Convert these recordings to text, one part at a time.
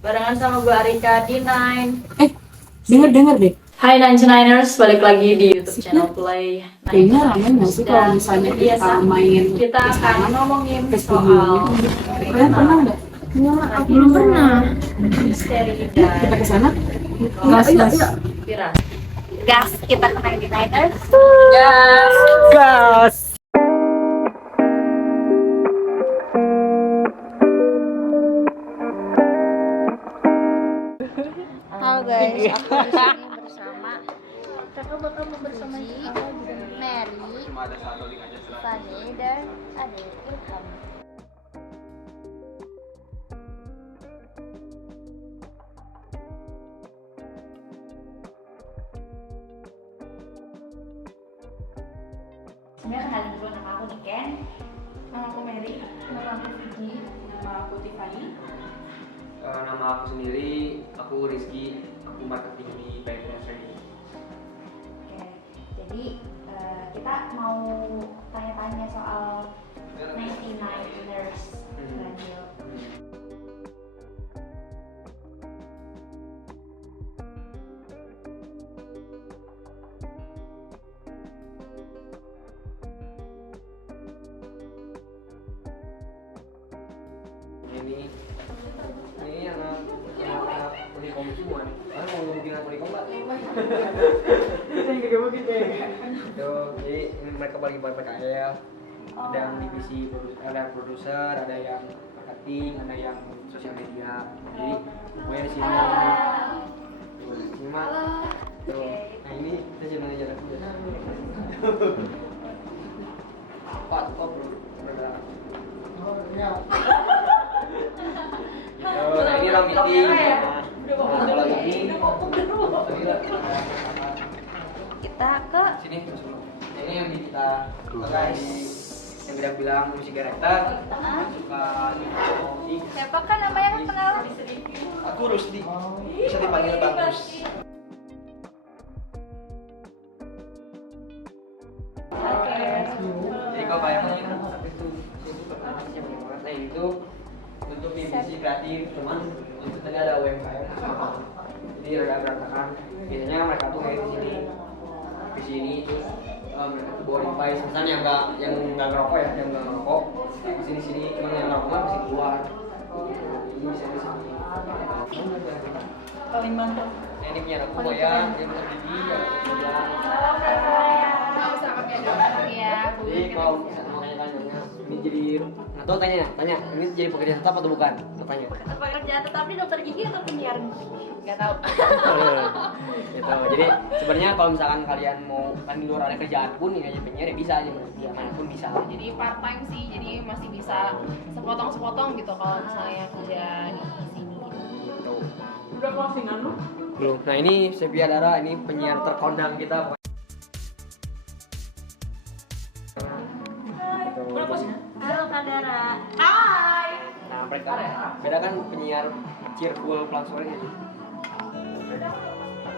Barengan sama gue Arika di Nine. Denger deh. Hai Nine-Ers, balik lagi di YouTube channel Play. Kayaknya ramai nggak sih kalau misalnya kita main kita akan ngomongin Facebook soal kalian pernah nggak? aku belum pernah. misteri Kita dan ke sana? gas viral. Gas, kita ke 99ers. Gas. Halo guys, aku di sini bersama kakak bakal bersama Mary, Fanny dan Ade Ilham. Sebenarnya kenalin dulu nama aku Niken. Nama aku Mary, nama aku Vicky, nama aku Tiffany. Nama aku sendiri, aku Rizky, aku marketing di PNS Radio. Oke, jadi kita mau tanya-tanya soal 99ers radio. Ini anak Unikom semua nih. Mau ngebukin anak Unikom mbak? Jadi mereka bagi PKL. Ada yang divisi, ada yang produser, ada yang marketing, ada yang sosial media. Jadi pokoknya di sini. Ini mah. Nah ini kita jalan-jalan dulu. Apa tuh kok bro? Nah ini orang meeting. Kalau ini Kita ke sini terus dulu. Nah, ini yang kita guys yang tidak bilang musik director suka musik. siapa kan namanya kan kenalan? Aku Rusdi, bisa dipanggil Bang Rus. Jadi kalau kayak begini tapi itu banget. Nah itu untuk divisi kreatif cuman itu tadi ada UMKM. Jadi agak berantakan. Biasanya mereka tuh kayak di sini terus mereka tuh bawa device misalnya yang nggak ngerokok ya, yang nggak ngerokok di sini cuman yang ngerokok kan masih keluar. Ini bisa di sini. Kalimantan. Nah ini punya aku Boyan, dia bentar gigi, ya bilang. Iya, Jadi kalau misalnya mau tanya-tanya, ini jadi, nggak tahu tanya, ini jadi pekerjaan tetap atau bukan? Tanya. pekerjaan tetapi dokter gigi atau penyiar? Gak tahu. Gitu. Jadi sebenarnya kalau misalkan kalian mau kan di luar ada kerjaan pun ya jadi penyiar ya bisa aja, ya mana pun bisa. Jadi part time sih, jadi masih bisa sepotong-sepotong gitu kalau misalnya kerja di sini gitu. Gitu. Udah closingan lu? Belum. Nah ini Sepia Dara, ini penyiar terkondang kita. Halo Kak Dara. Nah mereka beda kan penyiar cheerful pelan suara gitu.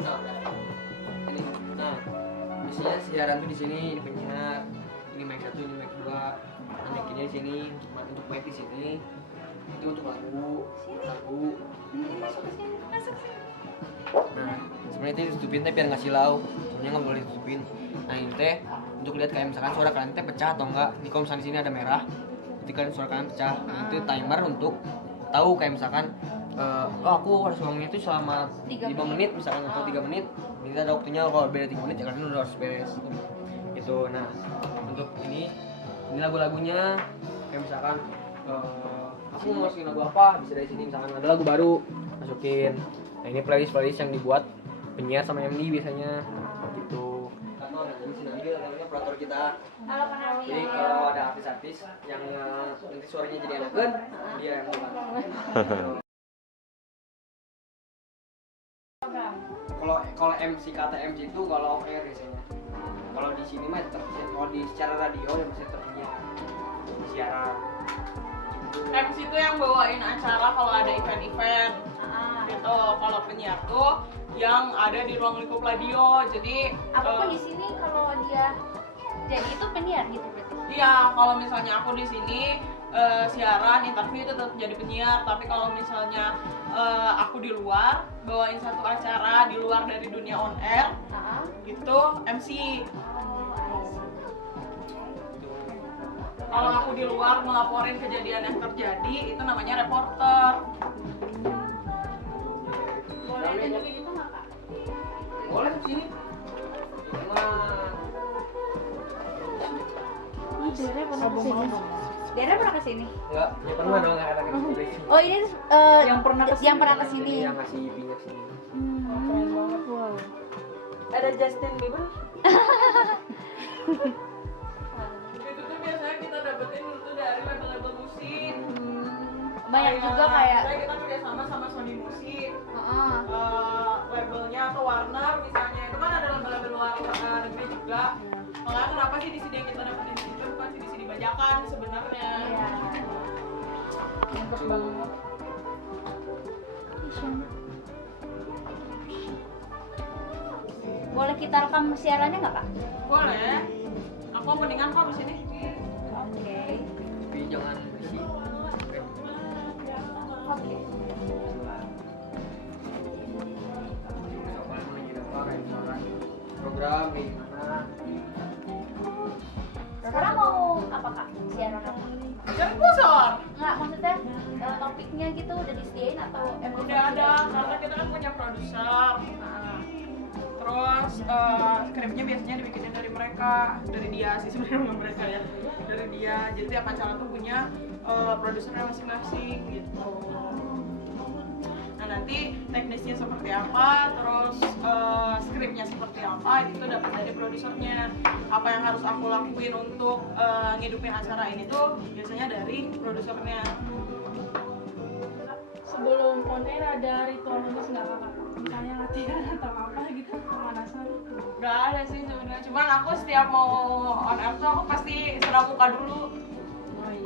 Nah, ini, nah biasanya siaran tuh di sini ini penyiar, ini mic 1, ini mic 2, nah mic ini di sini untuk mic di sini, itu untuk lagu. Nah sebenarnya itu ditutupin tapi biar nggak silau, sebenarnya nggak boleh ditutupin. Nah ini teh untuk lihat kayak misalkan suara kalian teh pecah atau enggak. Di kalau misalkan di sini ada merah, ketika suara kalian pecah, nah, itu timer untuk tahu kayak misalkan oh aku harus ngomongnya itu selama 5 menit misalkan atau 3 menit. Ini ada waktunya, kalau beda 3 menit ya kalian udah harus beres. Itu. Nah untuk ini lagu-lagunya kayak misalkan aku mau masukin lagu apa bisa dari sini, misalkan ada lagu baru masukin. Nah ini playlist yang dibuat penyiar sama MD biasanya gitu. Karena ini si Nabil namanya operator kita. Halo Kak Nabil. Jadi kalau ada artis-artis yang nanti suaranya jadi enakan, dia yang bukan. Kalau MC kata MC itu kalau off air biasanya. Kalau di sini mah kalau di secara radio yang bisa terpenyiar siaran. MC itu yang bawain acara kalau ada event-event gitu. Kalau penyiar tuh yang ada di ruang lingkup radio. Jadi Aku pun di sini kalau dia jadi itu penyiar gitu berarti. iya, kalau misalnya aku di sini siaran, interview itu tetap jadi penyiar. Tapi kalau misalnya aku di luar bawain satu acara di luar dari dunia on air, itu MC. Kalau aku di luar melaporin kejadian yang terjadi, itu namanya reporter. Boleh tunjukin itu nggak kak? Boleh sini. Dere pernah kesini. Dere pernah kesini? Enggak, ya pernah dong ada kesini. Oh ini Yang pernah kesini. Yang pernah kesini. Yang ngasih pinjam sini. Keren banget. Wow. Ada Justin Bieber. Itu tuh biasanya kita dapetin itu dari label-label musik. Banyak juga kayak. Misalnya kita kerjasama sama Sony Musik, Heeh. labelnya atau Warner misalnya, itu kan ada label-label luar negeri juga. Makanya kenapa sih di CD yang kita dapetin di situ bukan CD bajakan sebenarnya? Iya. Mantap banget. Boleh kita rekam siarannya nggak kak? Boleh. Aku mendingan kok di sini. Oke. Tapi jangan isi. Oke. Program gimana? Sekarang mau apa kak? Siaran apa? Jangan bosor. Nggak, maksudnya topiknya gitu udah disediain atau emang Udah ada, karena kita kan punya produser. Nah, terus skripnya biasanya dibikinin dari mereka, dari dia sih sebenarnya bukan mereka ya, dari dia. Jadi tiap acara tuh punya produsernya masing-masing gitu. Nah nanti teknisnya seperti apa, terus skripnya seperti apa, itu dapat dari produsernya. Apa yang harus aku lakuin untuk ngidupin acara ini tuh biasanya dari produsernya. Sebelum on air ada ritual khusus nggak kakak? Misalnya latihan atau apa gitu, pemanasan? Gak ada sih sebenarnya, cuman aku setiap mau on air tuh aku pasti senam muka dulu.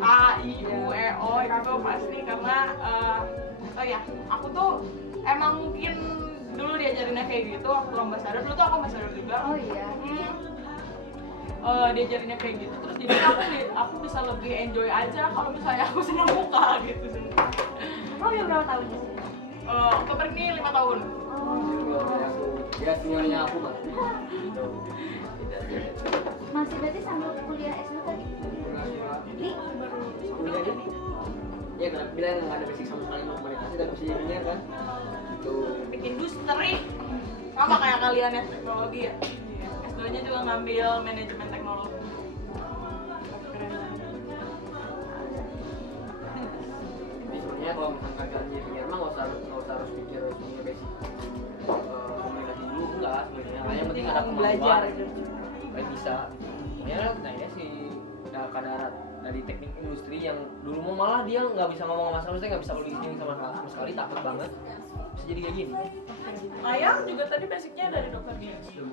A, I, U, E, O itu pasti karena oh ya, aku tuh emang mungkin dulu diajarinnya kayak gitu, aku ambasador, dulu tuh aku ambasador juga. Oh iya. Diajarinnya kayak gitu, terus jadi aku bisa lebih enjoy aja kalau misalnya aku senam muka gitu sih. Oh ya berapa tahun di sini? Oktober ini 5 tahun. Ya seniornya aku mah. Masih berarti sambil kuliah S2 tadi? Ini Kuliah ini. Ya kenapa bilang nggak ada basic sama sekali mau komunikasi dan bisa jadinya kan? Itu. Bikin industri sama kayak kalian ya, teknologi ya. S2-nya juga ngambil manajemen teknologi. Jadi sebenarnya kalau misalkan kalian jadi penyiar mah nggak usah harus pikir punya basic komunikasi dulu enggak sebenarnya. Yang penting ada kemampuan. Kalian bisa. Ya kayaknya sih Kadarat dari teknik industri yang dulu mau malah dia nggak bisa ngomong sama sekali, nggak bisa listening sama sekali, takut banget bisa jadi kayak gini. Ayang juga tadi basicnya dari dokter gigi.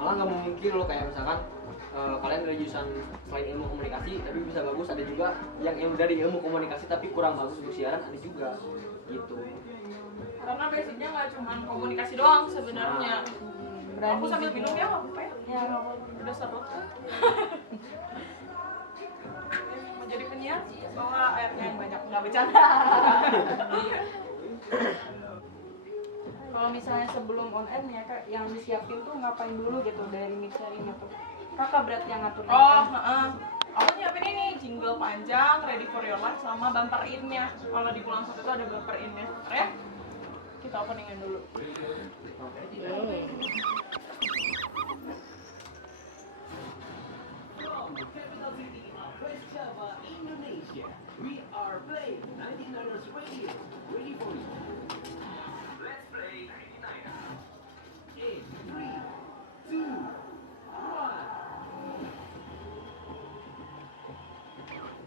Malah nggak mungkin loh kayak misalkan kalian dari jurusan selain ilmu komunikasi tapi bisa bagus, ada juga yang dari ilmu komunikasi tapi kurang bagus untuk siaran, ada juga gitu. Karena basicnya nggak cuma komunikasi doang sebenarnya. Aku sambil minum ya, nggak apa-apa ya? Ya nggak apa-apa. Udah seru. Mau jadi penyiar, bawa airnya yang banyak, nggak bercanda. Kalau misalnya sebelum on air nih ya kak, yang disiapin tuh ngapain dulu gitu dari mixernya tuh? Kakak berarti yang ngatur. Oh, aku nyiapin ini jingle panjang, ready for your life sama bumper in-nya. Kalau di Pulang Satu itu ada bumper in-nya. Ya? Kita opening dulu. Indonesia, we are playing 99ers Radio, ready for you. Let's play 99ers. In 3, 2, 1.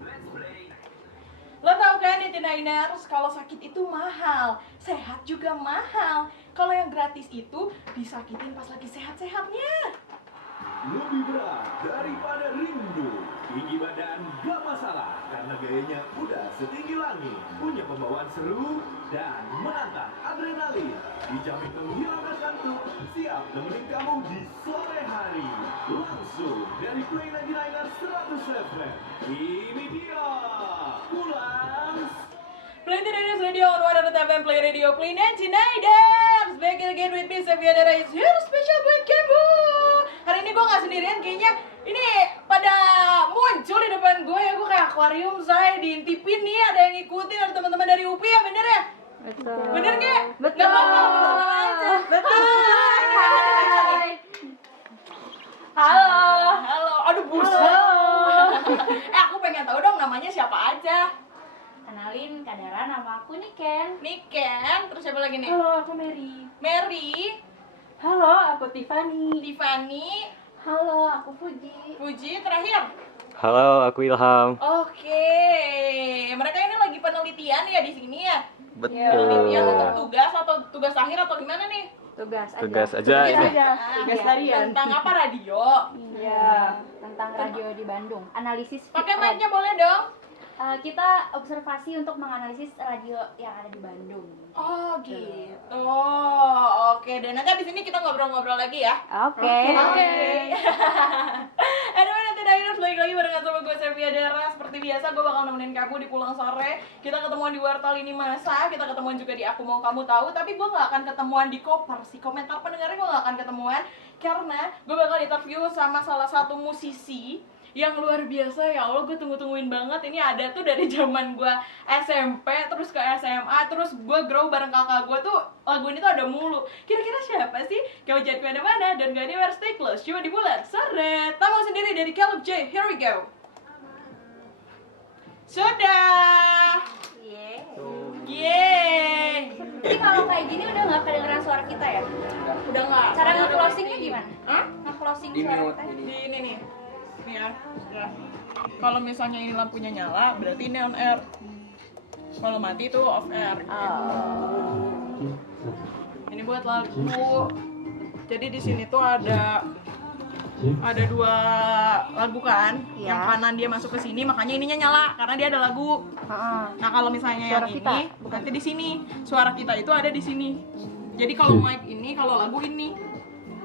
Let's play. Lo tau kan 99ers, kalau sakit itu mahal, sehat juga mahal. Kalau yang gratis itu disakitin pas lagi sehat-sehatnya. Lebih berat daripada rindu. Tinggi badan gak masalah karena gayanya udah setinggi langit. Punya pembawaan seru dan menantang adrenalin. Dijamin menghilangkan kantuk. Siap nemenin kamu di sore hari. Langsung dari Play 99ers 100 FM. Ini dia Pulang Radio on One at FM Play Radio Play 99ers. Back again with me, Sofia Dara is here special buat kamu. Hari ini gue nggak sendirian, kayaknya ini pada muncul di depan gue ya. Gue kayak akuarium, saya diintipin nih, ada yang ngikutin, ada teman-teman dari UPI ya, bener ya? Betul. Bener nggak? Betul. Nggak apa-apa, bersama aja. Betul. Hai. Halo. Halo. Aduh buset. Aku pengen tahu dong namanya siapa aja. Kenalin, Kak Dara, nama aku Niken. Niken, terus siapa lagi nih? Halo, aku Mary. Mary, Halo, aku Tiffany. Tiffany, Halo, aku Puji. Puji, terakhir. Halo, aku Ilham. Oke, mereka ini lagi penelitian ya di sini ya? Penelitian Betul. untuk tugas atau tugas akhir atau gimana nih? Tugas aja. Tugas aja Tugas ini. aja. Tugas harian. Tentang apa, radio? Ya. Tentang radio di Bandung. Analisis. Pakai mic-nya boleh dong? Kita observasi untuk menganalisis radio yang ada di Bandung. Oh gitu. Oke, dan nanti abis ini kita ngobrol-ngobrol lagi ya. Oke. Anyway, nanti Diners balik lagi barengan sama gue Sofia Dara. Seperti biasa gue bakal nemenin kamu di pulang sore. Kita ketemuan di Warta Lini Masa, kita ketemuan juga di Aku Mau Kamu Tahu. Tapi gue gak akan ketemuan di Koper sih. Komentar pendengarnya gue gak akan ketemuan, karena gue bakal interview sama salah satu musisi yang luar biasa. Ya Allah, gue tungguin banget. Ini ada tuh dari zaman gue SMP terus ke SMA, terus gue grow bareng kakak gue tuh. Lagu ini tuh ada mulu. Kira-kira siapa sih? Kau jangan kemana-mana dan gak anywhere, stay close. Cuma di bulan sore. Tamu sendiri dari Caleb J. Here we go. Sudah. Yeay. Jadi kalau kayak gini udah nggak kedengeran suara kita ya? Udah nggak? Cara Udah nge-closingnya berarti. gimana? Hah? Nge-closing Di suara mute kita? Di ini nih. Nih ya. Ya. Kalau misalnya ini lampunya nyala, berarti ini on air. Kalau mati itu off air. Ini buat lagu. Jadi di sini tuh ada dua lagu kan. Iya. Yang kanan dia masuk ke sini, makanya ininya nyala karena dia ada lagu. Nah, kalau misalnya Suara yang kita, ini, nanti di sini suara kita itu ada di sini. Jadi kalau mic ini, kalau lagu ini.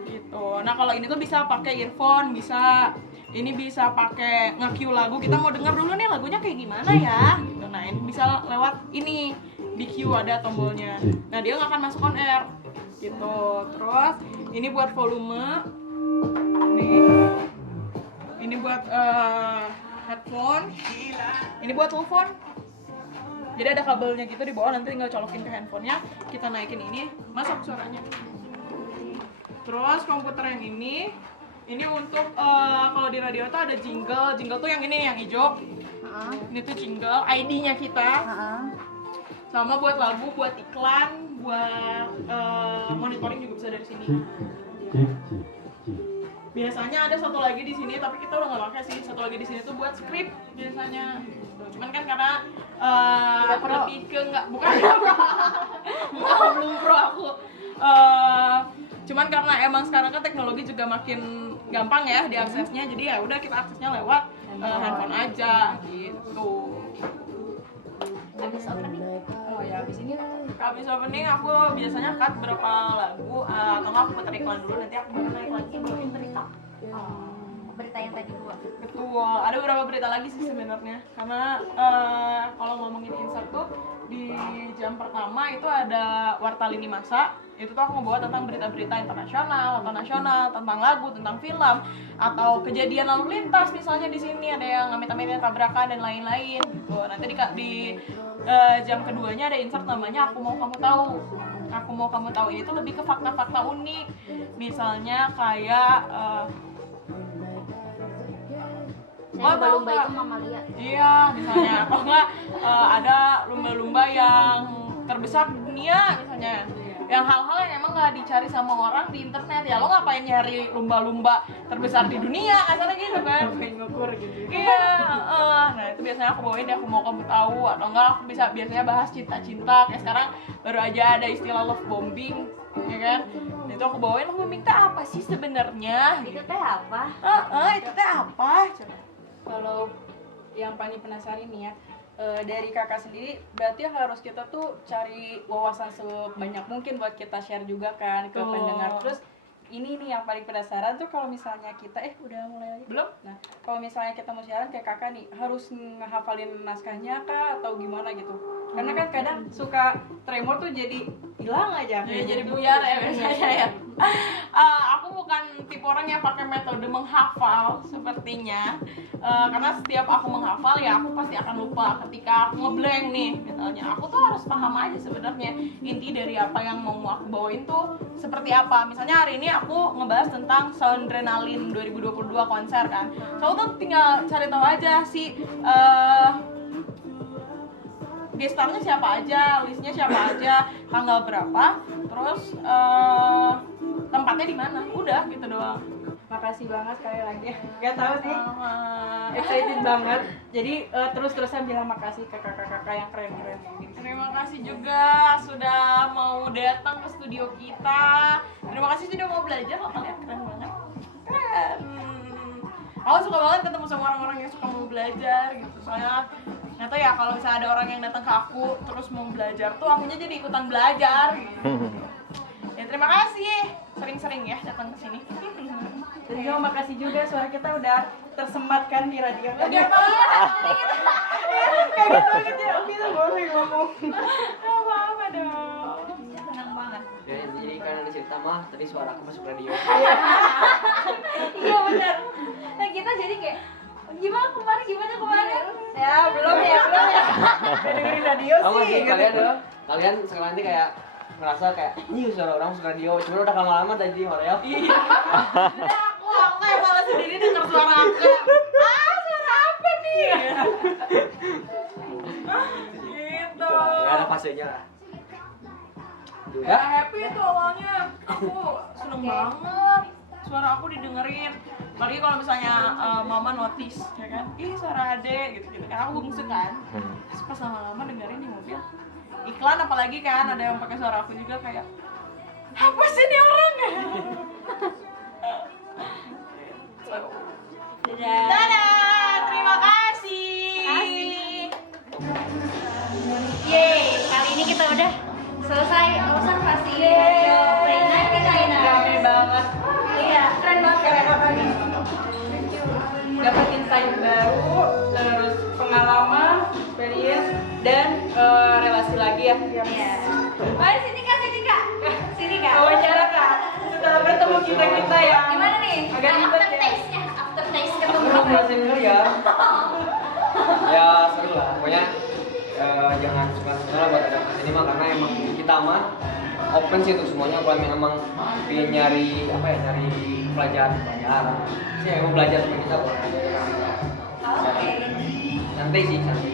Gitu. Nah, kalau ini tuh bisa pakai earphone, bisa ini bisa pakai nge-cue lagu. Kita mau denger dulu nih lagunya kayak gimana ya. Gitu. Nah, ini bisa lewat ini. Di cue ada tombolnya. Nah, dia nggak akan masuk on air. Gitu. Terus ini buat volume. Nih. Ini buat headphone. Ini buat telepon. Jadi ada kabelnya gitu di bawah, nanti tinggal colokin ke handphonenya, kita naikin ini, masuk suaranya. Terus komputer yang ini untuk kalau di radio tuh ada jingle tuh yang ini yang hijau. Ini tuh jingle, ID-nya kita. Sama buat lagu, buat iklan, buat monitoring juga bisa dari sini. Biasanya ada satu lagi di sini, tapi kita udah nggak pakai sih. Satu lagi di sini tuh buat script biasanya. Tuh, cuman kan karena lebih ke bukan belum pro aku. Cuman karena emang sekarang kan teknologi juga makin gampang ya diaksesnya, jadi ya udah kita aksesnya lewat handphone aja gitu. Habis opening. Oh ya, habis opening aku biasanya cut berapa lagu atau nggak aku putar iklan dulu, nanti aku baru naik lagi bawain berita. Berita yang tadi gua. Betul, ada beberapa berita lagi sih sebenarnya. Karena kalau ngomongin insert tuh di jam pertama itu ada Warta Lini Masa. Itu tuh aku ngebawa tentang berita-berita internasional atau nasional, tentang lagu, tentang film, atau kejadian lalu lintas. Misalnya di sini ada yang amit-amitnya tabrakan dan lain-lain gitu. Nanti di jam keduanya ada insert namanya Aku Mau Kamu Tahu. Aku Mau Kamu Tahu ini tuh lebih ke fakta-fakta unik. Misalnya kayak Lumba-lumba itu mamalia. iya, misalnya apa enggak ada lumba-lumba yang terbesar di dunia misalnya. Yang hal-hal yang emang nggak dicari sama orang di internet. Ya lo ngapain nyari lumba-lumba terbesar di dunia, asalnya gitu kan. Pengen ngukur gitu. Iya, nah itu biasanya aku bawain deh Aku Mau Kamu Tahu. Atau enggak aku bisa biasanya bahas cinta-cinta. Kayak sekarang baru aja ada istilah love bombing, ya kan? Itu aku bawain love bombing itu apa sih sebenarnya? Itu teh apa? Itu teh apa? Coba. Kalau yang paling penasaran nih ya, dari kakak sendiri berarti harus kita tuh cari wawasan sebanyak mungkin buat kita share juga kan ke Tuh. pendengar. Terus ini nih yang paling penasaran tuh, kalau misalnya kita udah mulai lagi Belum? Nah, kalau misalnya kita mau siaran kayak kakak nih, harus ngehafalin naskahnya kah atau gimana gitu? karena kan kadang suka tremor tuh jadi hilang aja. Ya, jadi buyar ya biasanya ya. Aku bukan tipe orang yang pakai metode menghafal sepertinya, karena setiap aku menghafal ya aku pasti akan lupa ketika aku ngeblank nih misalnya. Aku tuh harus paham aja sebenarnya inti dari apa yang mau aku bawain tuh seperti apa. Misalnya hari ini aku ngebahas tentang Soundrenalin 2022 konser kan, so tuh tinggal cari tahu aja sih gestarnya siapa aja, listnya siapa aja, tanggal berapa, terus tempatnya di mana, udah gitu doang. Makasih banget sekali lagi. Gak tahu sih, excited banget. Jadi terus-terusan bilang makasih ke kakak-kakak yang keren-keren. Terima kasih juga sudah mau datang ke studio kita. Terima kasih sudah mau belajar loh, kalian keren banget. Keren. Aku suka banget ketemu sama orang-orang yang suka mau belajar gitu. Soalnya nggak tahu ya, kalau misalnya ada orang yang datang ke aku terus mau belajar tuh akunya jadi ikutan belajar gitu. Ya terima kasih sering-sering ya datang ke sini. Dan juga makasih juga suara kita udah tersematkan di radio. Biar banget. Kaget banget ya, bisa boleh ngomong. Apa-apa dong. Senang banget. Ya, jadi karena di cerita mah tadi suara aku masuk radio. Iya benar. Nah kita jadi kayak gimana kemarin? Ya belum ya. Udah dengerin radio Kamu sih. sih gitu. kalian sekarang nanti kayak ngerasa kayak ini suara orang masuk radio, cuma udah lama-lama tadi Horeal. Iya. Aku yang malah sendiri denger suara aku. Suara apa nih? Gitu. Gak ada fasenya lah. Ya happy itu awalnya. Aku seneng banget suara aku didengerin. Apalagi kalau misalnya mama notice ya kan, ih suara ade gitu-gitu kan, aku bungsu kan. Terus pas lama-lama dengerin di mobil iklan, apalagi kan ada yang pakai suara aku juga, kayak apa sih ini orang ya. Dadah, terima kasih. Yeay, kali ini kita udah selesai observasi radio Play 99. Rame banget. Iya, keren banget. Dapat insight baru, terus pengalaman, experience, dan relasi lagi ya. Iya. Mari sini kak. Sini kak. Wawancara kak, setelah bertemu kita ya. Gimana nih? Agak ribet ya. After taste ketemu. Belum ngerasain dulu ya. Ya seru lah, pokoknya jangan suka-suka lah buat ada kesini mah, karena emang kita mah open sih untuk semuanya. Kalau memang ingin nyari pelajaran sih, emang belajar sama kita boleh. Oke. Santai sih, santai.